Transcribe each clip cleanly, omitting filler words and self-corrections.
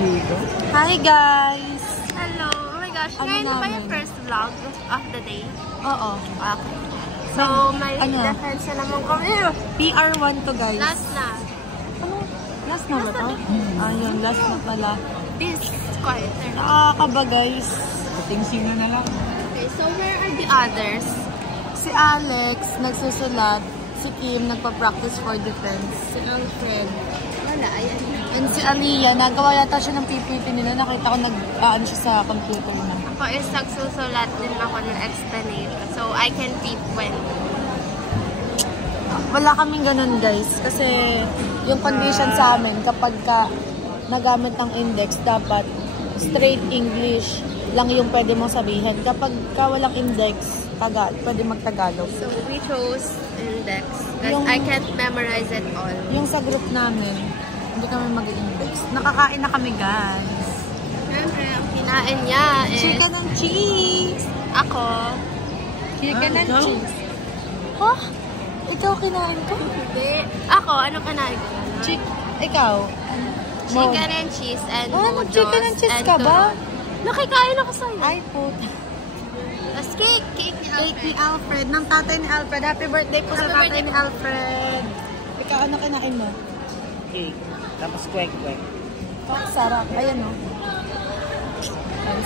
dito. Hi guys! Hello! Oh my gosh, Ano ngayon na ba namin? yung first vlog of the day? Oo. Okay. So, may Ano? defense na naman kami. PR1 to guys. Last na. Ano? Last na ba to? Ayun, last na pala. This quieter. Nakakaba guys. Patingsin na lang. Okay, so where are the others? Si Alex nagsusulat. Si Kim nagpa-practice for defense. Si Alfred. Wala, ayan. And si Aliyah, nagawa yata siya ng PPT nila. Nakita ko nag-aan siya sa computer na. Ako is nagsusulat din ako ng explanation. So, I can read when. Wala kaming ganun guys. Kasi yung condition sa amin, kapag ka nagamit ng index, dapat straight English lang yung pwede mong sabihin. Kapag ka walang index, pwede magtagalog. So, we chose index. Because Yung- I can't memorize it all. Yung sa group namin, hindi kami mag-index. Nakakain na kami guys. Siyempre, ang kinain niya is... Chicken and cheese! Ako. Chicken and ikaw? cheese. Huh? Ikaw kinain ko? Hindi. Ako, ano kinain ko? Ikaw? Chicken and cheese and noodles. Chicken and cheese and ka ba? turon. Nakikain ako sa'yo. Ay, puta. Tapos cake. Cake ni Cake ni Alfred. Alfred, ng tatay ni Alfred. Happy birthday po sa Happy tatay birthday ni po. Alfred. Ikaw, ano kinain mo? Cake. Tapos kwek-kwek. Oh, sarap. Ayan o.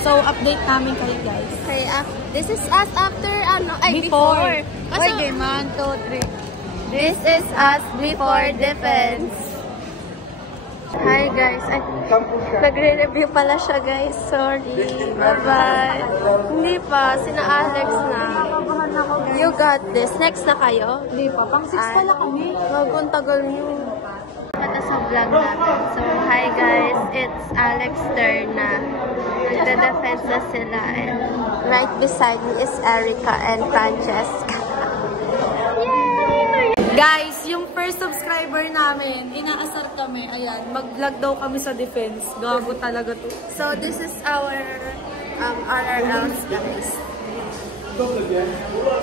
So, update namin kayo guys. Okay, this is us after, before. Wait, game. 1, 2, 3. This is us before defense. Hi guys. Ay, nagre-review pala siya guys. Sorry. Bye-bye. Hindi pa. Sina Alex na. You got this. Next na kayo? Hindi pa. Pang 6 pala kami. Ang tagal niyo. Ito sa vlog natin. So, hi guys. It's Alex turn na. Nagde-defense na sila. And right beside me is Erica and Francesca. Yay! Guys, yung first subscriber namin, inaasar kami. Ayan, mag-vlog daw kami sa defense. Gago talaga to. So, this is our RRLs guys.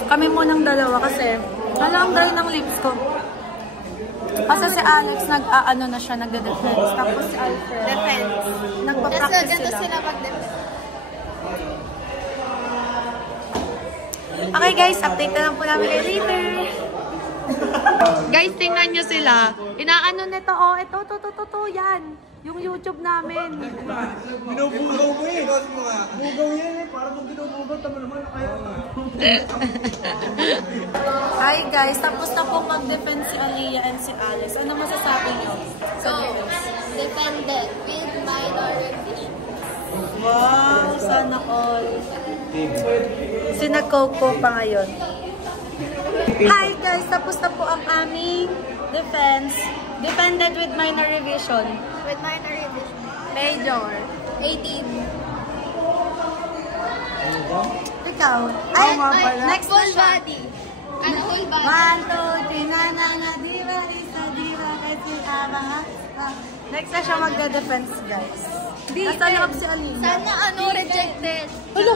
Kami munang dalawa kasi walang dry ng lips ko. Kasi si Alex nag-aano na siya, nagde-defense. Tapos si Alfred, Defense. nagpa-practice Ganito sila. sila mag-defense. Okay guys, update na lang po namin kayo later. Guys, tingnan nyo sila. Inaano nito, oh, ito, yan. Yung YouTube namin. Binubugaw mo eh. Bugaw yan eh. Para kung binubugaw, tama naman kayo. Hi guys, tapos na po mag-defense si Aliyah and si Alice. Ano masasabi nyo? So, defended with minor revision. Wow, sana all. Sinag-coco pa ngayon. Hi guys, tapos na po ang aming defense. Defended with minor revision. With minor revision. Major. 18. Ikaw. Ay, next na full siya. body. Ano full body? 1, 2, 3, na, diva, lisa, diva, kasi next na siya magda-defense, guys. Nasa loob si Alina. Sana ano rejected. Hello.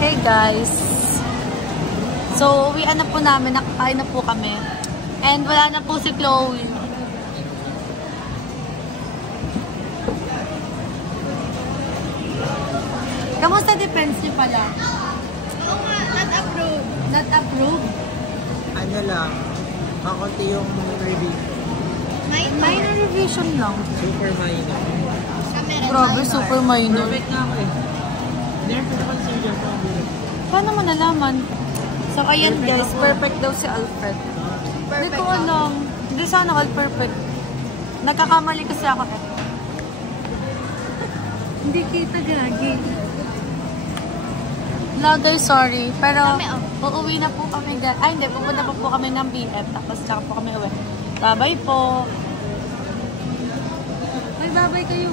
Hey guys. So, uwian na po namin. Nakakain na po kami. And wala na po si Chloe. Kamusta defense niyo pala? Oo nga, not approved. Not approved? Ano lang. Kakunti yung review. Minor revision lang. Super minor. Grabe, super minor. Perfect na ako eh. Never consider ko. Paano mo nalaman? So, ayan guys, perfect daw si Alfred. Hindi ko alam. Hindi sana all perfect. Nagkakamali kasi ako eh. Hindi kita gagi. Louder, sorry. Pero, uuwi na po kami. Ay, hindi. Pupunta pa po kami ng BF. Tapos, tsaka po kami uwi. Bye-bye po. May bye-bye kayo.